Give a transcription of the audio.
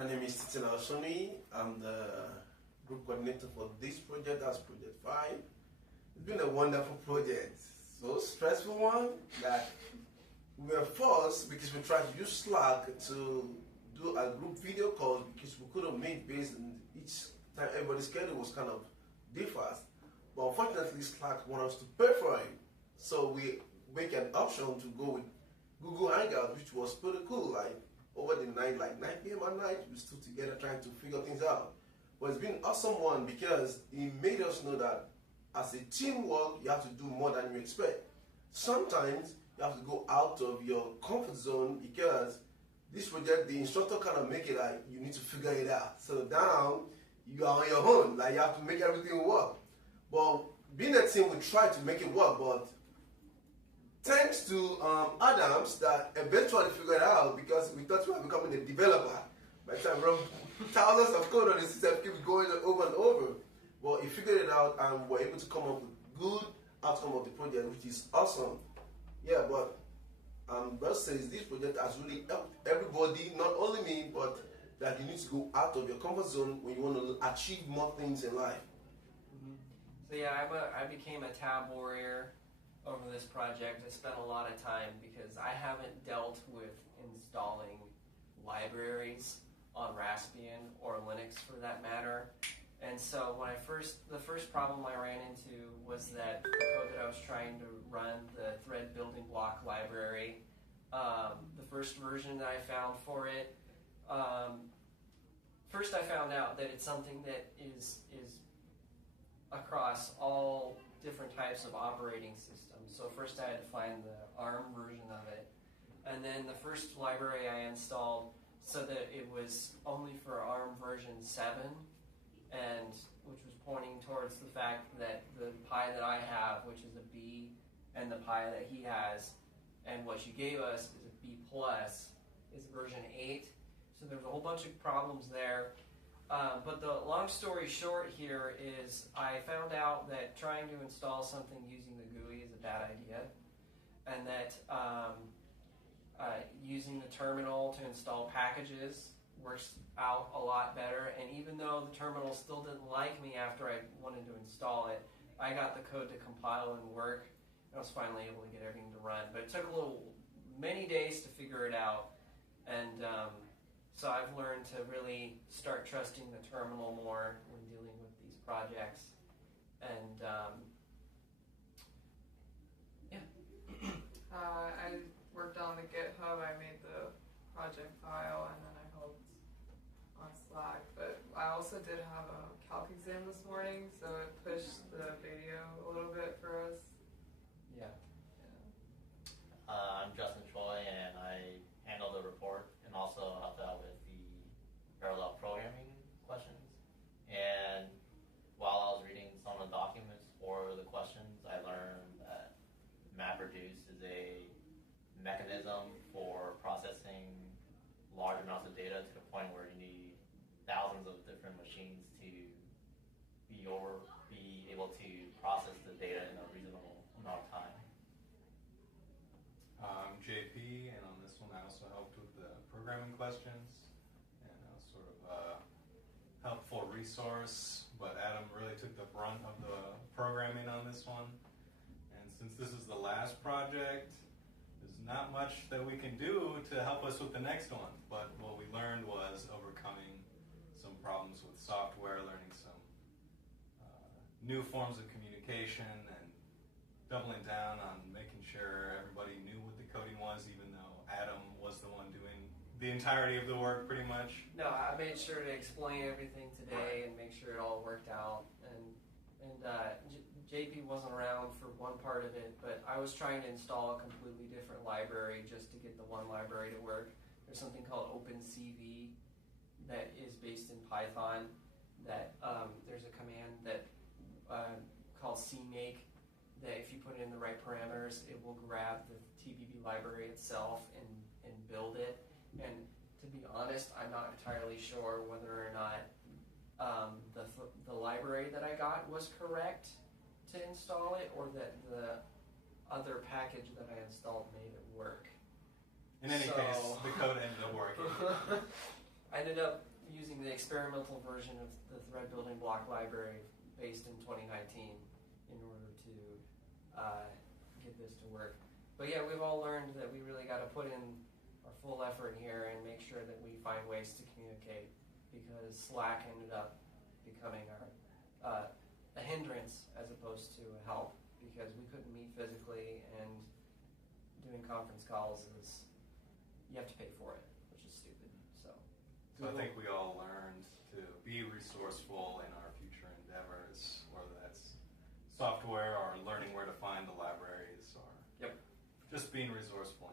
My name is Titina Osoni. I'm the group coordinator for this project. That's Project 5. It's been a wonderful project. So stressful one that we were forced because we tried to use Slack to do a group video call because we couldn't meet based on each time everybody's schedule was kind of different. But unfortunately, Slack wanted us to pay for it. So we make an option to go with Google Hangouts, which was pretty cool. Like over the night, like 9 p.m. at night, we stood together trying to figure things out. But it's been an awesome one because it made us know that as a teamwork, you have to do more than you expect. Sometimes you have to go out of your comfort zone because this project, the instructor kind of make it like you need to figure it out. So now you are on your own, like you have to make everything work. But being a team, we try to make it work, but thanks to Adams that eventually figured out because we thought we were becoming a developer. By the time we wrote thousands of code on the system, keep going over and over. But he figured it out and we're able to come up with good outcome of the project, which is awesome. Yeah, but Russ says this project has really helped everybody, not only me, but that you need to go out of your comfort zone when you want to achieve more things in life. So yeah, I became a tab warrior over this project. I spent a lot of time because I haven't dealt with installing libraries on Raspbian or Linux for that matter. And so when the first problem I ran into was that the code that I was trying to run, the thread building block library, the first version that I found for it, first I found out that it's something that is across all different types of operating systems. So first I had to find the ARM version of it. And then the first library I installed so that it was only for ARM version 7, and which was pointing towards the fact that the Pi that I have, which is a B, and the Pi that he has, and what you gave us is a B+, is version 8. So there's a whole bunch of problems there. But the long story short here is I found out that trying to install something using the GUI is a bad idea, and that using the terminal to install packages works out a lot better. And even though the terminal still didn't like me after I wanted to install it, I got the code to compile and work, and I was finally able to get everything to run. But it took many days to figure it out, and so I've learned to really start trusting the terminal more when dealing with these projects. And yeah. I worked on the GitHub. I made the project file, and then I helped on Slack. But I also did have a calc exam this morning, so it pushed the video a little bit for us. Yeah. I'm Justin Choi, and I handle the report and also helped out with the parallel programming questions. And while I was reading some of the documents for the questions, I learned that MapReduce is a mechanism for processing large amounts of data to the point where you need thousands of different machines to be able to process the data in a reasonable amount of time. I'm JP, and on this one I also helped with the programming questions, and I was sort of a helpful resource, but Adam really took the brunt of the programming on this one. And since this is the last project, there's not much that we can do to help us with the next one, but what we learned was overcoming some problems with software, learning some new forms of communication, and doubling down on making sure everybody knew what the coding was, even though Adam was the one doing the entirety of the work pretty much. No, I made sure to explain everything today and make sure it all worked out. And JP wasn't around for one part of it, but I was trying to install a completely different library just to get the one library to work. There's something called OpenCV that is based in Python. That there's a command that called CMake, that if you put in the right parameters, it will grab the TBB library itself and build it. And to be honest, I'm not entirely sure whether or not the library that I got was correct to install it, or that the other package that I installed made it work. In any case, the code ended up working. I ended up using the experimental version of the thread building block library based in 2019 in order to get this to work. But yeah, we've all learned that we really got to put in our full effort here and make sure that we find ways to communicate, because Slack ended up becoming a hindrance as opposed to a help, because we couldn't meet physically, and doing conference calls is, you have to pay for it, which is stupid. So I think we all learned to be resourceful in our future endeavors, whether that's software or learning where to find the libraries, or Yep. just being resourceful